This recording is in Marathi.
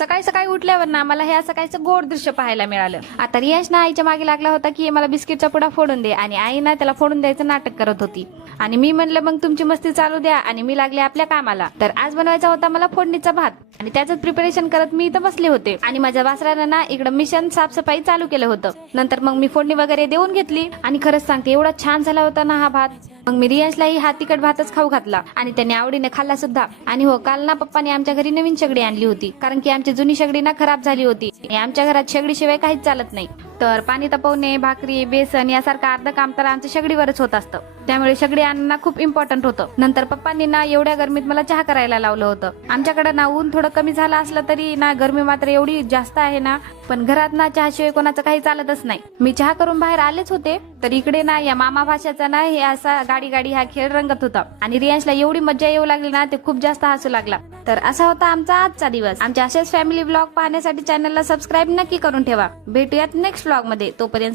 सकाळी सकाळी उठल्यावर ना मला हे असं काहीच गोड दृश्य पाहायला मिळालं. आता रियांश ना आईच्या मागे लागला होता की मला बिस्किटचा पुडा फोडून दे, आणि आई ना त्याला फोडून द्यायचं नाटक करत होती. आणि मी म्हणलं मग तुमची मस्ती चालू द्या, आणि मी लागले आपल्या कामाला. तर आज बनवायचा होता मला फोडणीचा भात, आणि त्याच प्रिपरेशन करत मी इथं बसले होते. आणि माझ्या वासरानं ना इकडं मिशन साफसफाई चालू केलं होतं. नंतर मग मी फोडणी वगैरे देऊन घेतली, आणि खरंच सांगते एवढा छान झाला होता ना हा भात. मग मी रियांशलाही हा तिखट भातच खाऊ घातला, आणि त्याने आवडीने खाल्ला सुद्धा. आणि हो, काल ना पप्पाने आमच्या घरी नवीन शेगडी आणली होती, कारण की आमची जुनी शेगडी ना खराब झाली होती, आणि आमच्या घरात शेगडीशिवाय काहीच चालत नाही. तर पाणी तापवणे, भाकरी, बेसन यासारखं अर्ध काम तर आमच्या शेगडीवरच होत असतं. त्यामुळे शेगडी आणणं खूप इम्पॉर्टंट होतं. नंतर पप्पांनी ना एवढ्या गरमीत मला चहा करायला लावलं होतं. आमच्याकडे ना ऊन थोडं कमी झालं असलं तरी ना गरमी मात्र एवढी जास्त आहे ना, पण घरात ना चहाशिवाय कोणाचं काही चालतच नाही. मी चहा करून बाहेर आलेच होते, तर इकडे ना या मामा भाषाचा ना हे असा गाडी गाडी हा खेळ रंगत होता. आणि रियांशला एवढी मज्जा येऊ लागली ना, ते खूप जास्त हसू लागला. तर असा होता आमचा आजचा दिवस. आमच्या असेच फॅमिली ब्लॉग पाहण्यासाठी चॅनलला सबस्क्राईब नक्की करून ठेवा. भेटूयात नेक्स्ट ब्लॉग मध्ये. तोपर्यंत